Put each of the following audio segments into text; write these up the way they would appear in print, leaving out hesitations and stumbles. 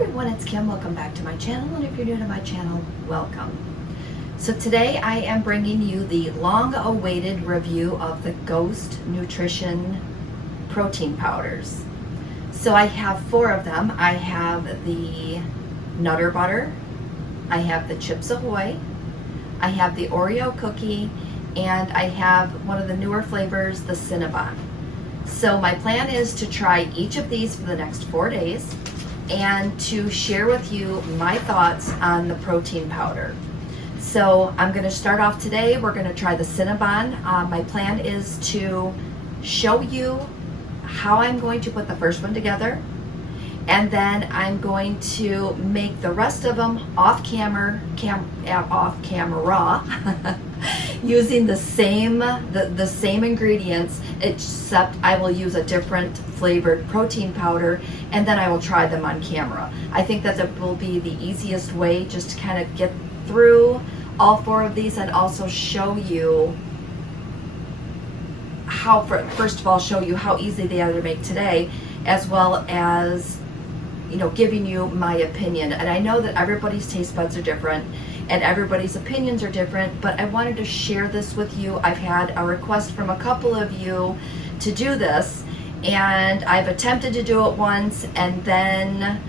everyone, it's Kim. Welcome back to my channel, and if you're new to my channel, welcome. So today I am bringing you the long-awaited review of the Ghost Nutrition protein powders. So I have 4 of them. I have the Nutter Butter, I have the Chips Ahoy, I have the Oreo cookie, and I have one of the newer flavors, the Cinnabon. So my plan is to try each of these for the next 4 days and to share with you my thoughts on the protein powder. So I'm going to start off today. We're going to try the Cinnabon. My plan is to show you how I'm going to put the first one together, and then I'm going to make the rest of them off camera using the same ingredients, except I will use a different flavored protein powder, and then I will try them on camera. I think that will be the easiest way just to kind of get through all 4 of these and also show you how, first of all, show you how easy they are to make today, as well as, you know, giving you my opinion. And I know that everybody's taste buds are different and everybody's opinions are different, but I wanted to share this with you. I've had a request from a couple of you to do this, and I've attempted to do it once, and then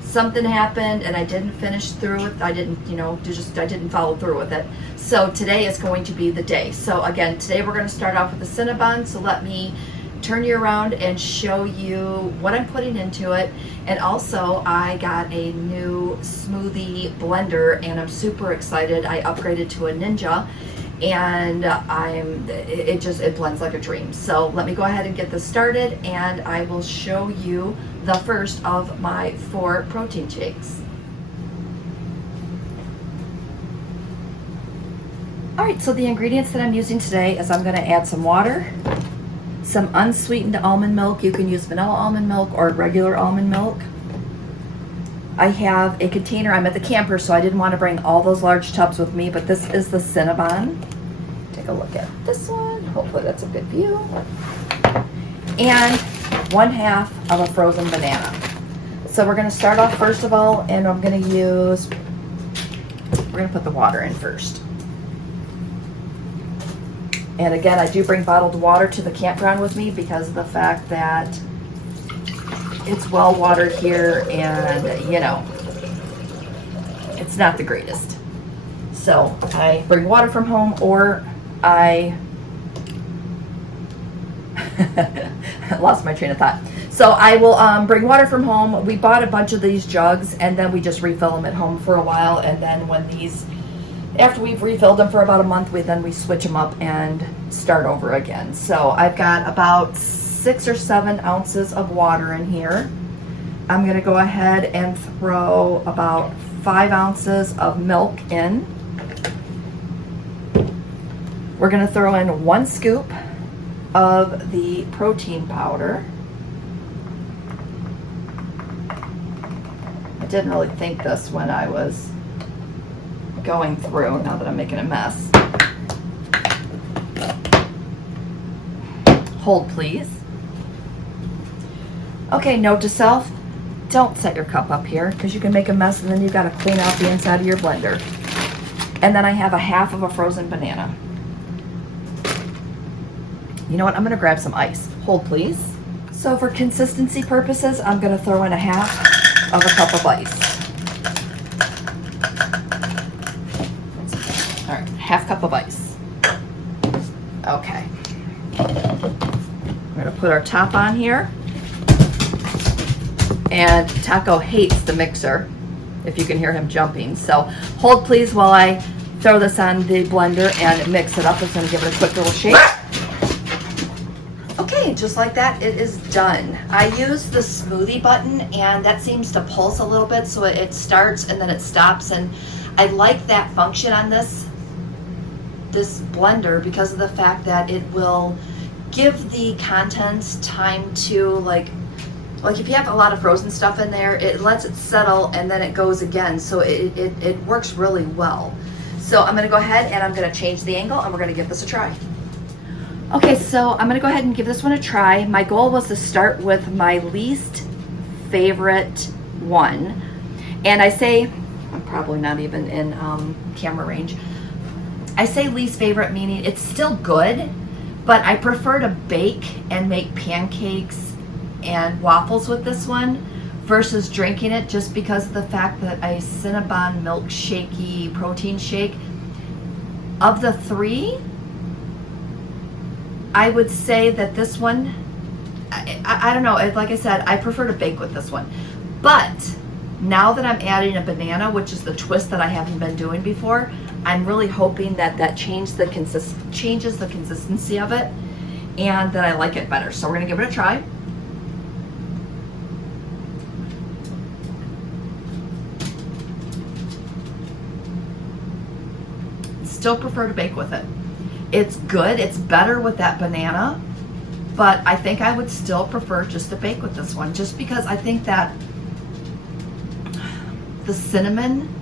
something happened and I didn't finish through it. I didn't follow through with it. So today is going to be the day. So again, today we're going to start off with the Cinnabon. So let me turn you around and show you what I'm putting into it. And also I got a new smoothie blender and I'm super excited. I upgraded to a Ninja, and it blends like a dream. So let me go ahead and get this started, and I will show you the first of my 4 protein shakes. All right, so the ingredients that I'm using today is I'm going to add some water, some unsweetened almond milk. You can use vanilla almond milk or regular almond milk. I have a container. I'm at the camper, so I didn't want to bring all those large tubs with me, but this is the Cinnabon. Take a look at this one. Hopefully that's a good view. And 1/2 of a frozen banana. So we're going to start off first of all, and we're going to put the water in first. And again, I do bring bottled water to the campground with me because of the fact that it's well watered here, and you know, it's not the greatest. So I bring water from home, or I lost my train of thought. So I will bring water from home. We bought a bunch of these jugs, and then we just refill them at home for a while, and then after we've refilled them for about a month, we switch them up and start over again. So I've got about 6 or 7 ounces of water in here. I'm going to go ahead and throw about 5 ounces of milk in. We're going to throw in 1 scoop of the protein powder. I didn't really think this when I was going through, now that I'm making a mess. Hold, please. Okay, note to self, don't set your cup up here because you can make a mess and then you've got to clean out the inside of your blender. And then I have 1/2 of a frozen banana. You know what, I'm going to grab some ice. Hold, please. So for consistency purposes, I'm going to throw in 1/2 of a cup of ice. All right, 1/2 cup of ice. Okay. We're going to put our top on here. And Taco hates the mixer, if you can hear him jumping. So hold please while I throw this on the blender and mix it up. It's going to give it a quick little shake. Okay, just like that, it is done. I use the smoothie button, and that seems to pulse a little bit, so it starts and then it stops. And I like that function on this blender because of the fact that it will give the contents time to like if you have a lot of frozen stuff in there, it lets it settle and then it goes again. So it works really well. So I'm gonna go ahead and I'm gonna change the angle and we're gonna give this a try. Okay, so I'm gonna go ahead and give this one a try. My goal was to start with my least favorite one. And I say, I'm probably not even in camera range. I say least favorite, meaning it's still good, but I prefer to bake and make pancakes and waffles with this one versus drinking it, just because of the fact that a Cinnabon milkshakey protein shake, of the three, I would say that this one, I don't know, like I said, I prefer to bake with this one. But now that I'm adding a banana, which is the twist that I haven't been doing before, I'm really hoping that that changes the consistency of it and that I like it better. So we're gonna give it a try. Still prefer to bake with it. It's good, it's better with that banana, but I think I would still prefer just to bake with this one, just because I think that the cinnamon,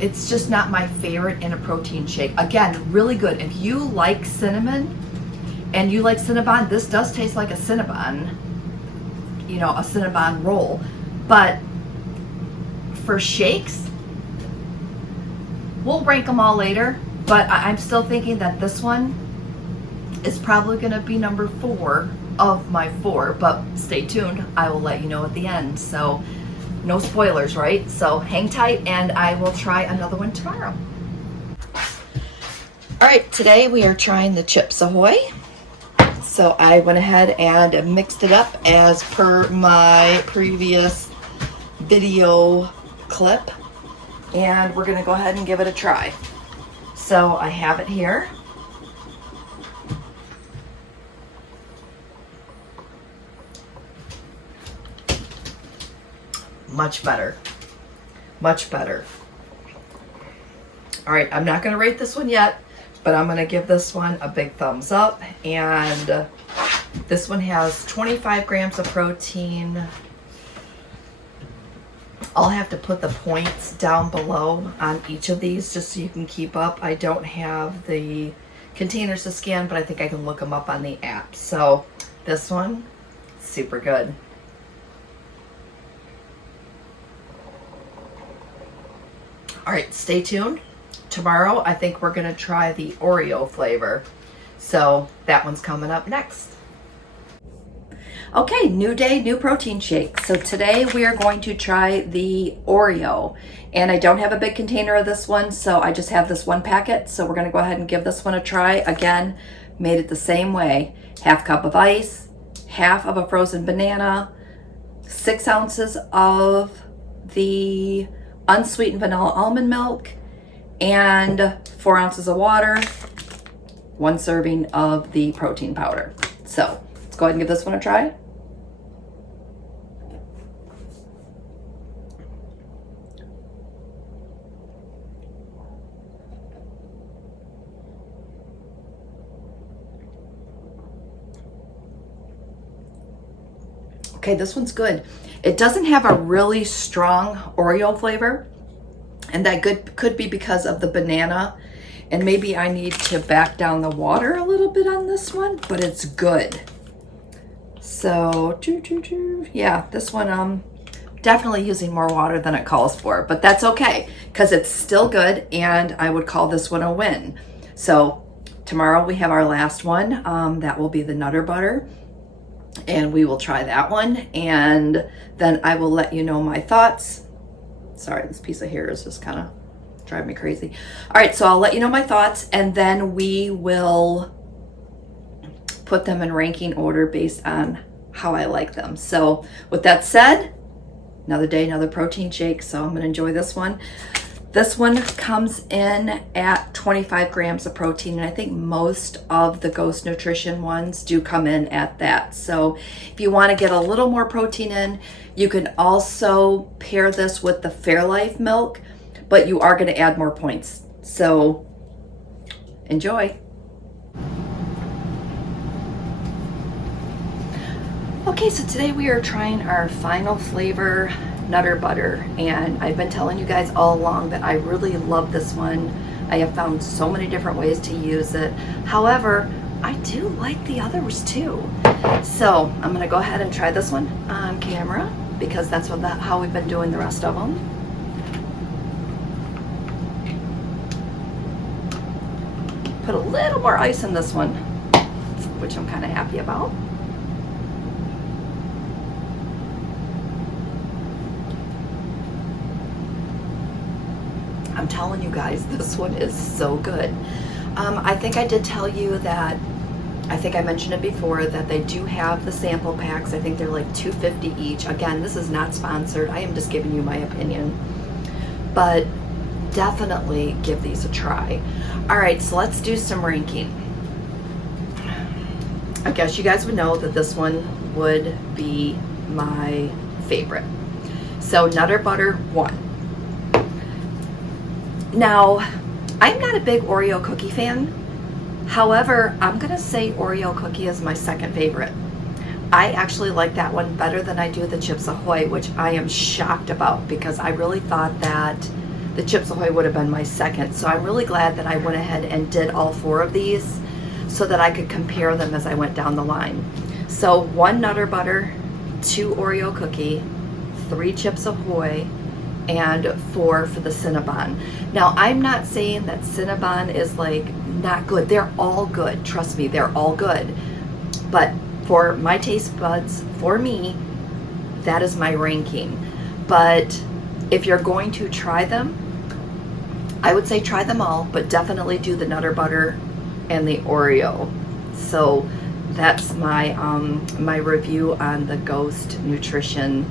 it's just not my favorite in a protein shake. Again, really good. If you like cinnamon and you like Cinnabon, this does taste like a Cinnabon, you know, a Cinnabon roll. But for shakes, we'll rank them all later, but I'm still thinking that this one is probably going to be number 4 of my 4, but stay tuned. I will let you know at the end. So no spoilers, right? So hang tight and I will try another one tomorrow. All right, today we are trying the Chips Ahoy. So I went ahead and mixed it up as per my previous video clip. And we're gonna go ahead and give it a try. So I have it here. Much better, much better. All right, I'm not gonna rate this one yet, but I'm gonna give this one a big thumbs up. And this one has 25 grams of protein. I'll have to put the points down below on each of these just so you can keep up. I don't have the containers to scan, but I think I can look them up on the app. So this one, super good. All right, stay tuned. Tomorrow, I think we're gonna try the Oreo flavor. So that one's coming up next. Okay, new day, new protein shake. So today we are going to try the Oreo. And I don't have a big container of this one, so I just have this one packet. So we're gonna go ahead and give this one a try. Again, made it the same way. Half cup of ice, half of a frozen banana, 6 ounces of the unsweetened vanilla almond milk, and 4 ounces of water, 1 serving of the protein powder. So let's go ahead and give this one a try. Okay, this one's good. It doesn't have a really strong Oreo flavor, and that could be because of the banana, and maybe I need to back down the water a little bit on this one, but it's good. So, yeah, this one, definitely using more water than it calls for, but that's okay, because it's still good, and I would call this one a win. So tomorrow we have our last one. That will be the Nutter Butter. And we will try that one, and then I will let you know my thoughts. Sorry, this piece of hair is just kind of driving me crazy. All right, so I'll let you know my thoughts, and then we will put them in ranking order based on how I like them. So with that said, another day, another protein shake, so I'm gonna enjoy this one. This one comes in at 25 grams of protein, and I think most of the Ghost Nutrition ones do come in at that. So if you want to get a little more protein in, you can also pair this with the Fairlife milk, but you are going to add more points. So enjoy. Okay, so today we are trying our final flavor, Nutter Butter, and I've been telling you guys all along that I really love this one. I have found so many different ways to use it. However, I do like the others too. So I'm gonna go ahead and try this one on camera. because that's how we've been doing the rest of them. Put a little more ice in this one, which I'm kind of happy about. I'm telling you guys, this one is so good. I think I did tell you that, I think I mentioned it before, that they do have the sample packs. I think they're like $2.50 each. Again, this is not sponsored. I am just giving you my opinion. But definitely give these a try. All right, so let's do some ranking. I guess you guys would know that this one would be my favorite. So Nutter Butter 1. Now, I'm not a big Oreo cookie fan. However, I'm gonna say Oreo cookie is my second favorite. I actually like that one better than I do the Chips Ahoy, which I am shocked about because I really thought that the Chips Ahoy would have been my second. So I'm really glad that I went ahead and did all 4 of these so that I could compare them as I went down the line. So 1 Nutter Butter, 2 Oreo cookie, 3 Chips Ahoy, and 4 for the Cinnabon. Now, I'm not saying that Cinnabon is like not good. They're all good. Trust me, they're all good. But for my taste buds, for me, that is my ranking. But if you're going to try them, I would say try them all, but definitely do the Nutter Butter and the Oreo. So that's my my review on the Ghost Nutrition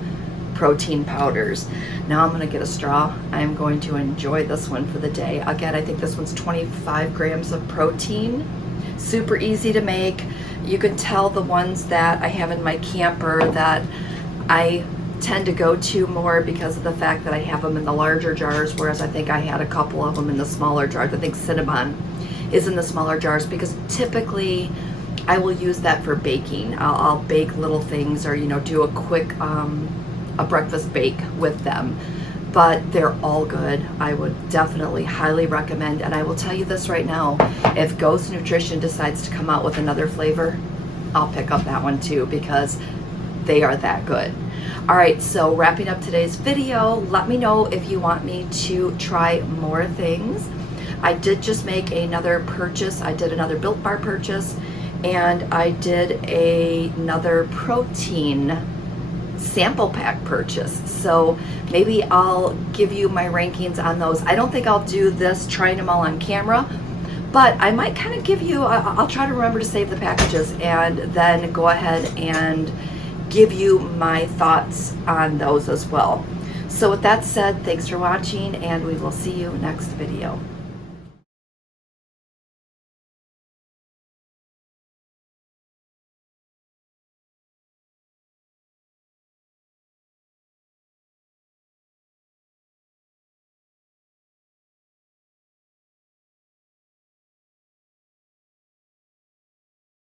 protein powders. Now I'm going to get a straw. I'm going to enjoy this one for the day. Again, I think this one's 25 grams of protein. Super easy to make. You can tell the ones that I have in my camper that I tend to go to more because of the fact that I have them in the larger jars, whereas I think I had a couple of them in the smaller jars. I think Cinnabon is in the smaller jars because typically I will use that for baking. I'll bake little things or, you know, do a quick a breakfast bake with them. But they're all good. I would definitely highly recommend, and I will tell you this right now, if Ghost Nutrition decides to come out with another flavor, I'll pick up that one too because they are that good. All right, so wrapping up today's video, let me know if you want me to try more things. I did just make another purchase. I did another Built Bar purchase, and I did another protein sample pack purchase. So maybe I'll give you my rankings on those. I don't think I'll do this trying them all on camera, but I might kind of give you, I'll try to remember to save the packages and then go ahead and give you my thoughts on those as well. So with that said, thanks for watching, and we will see you next video.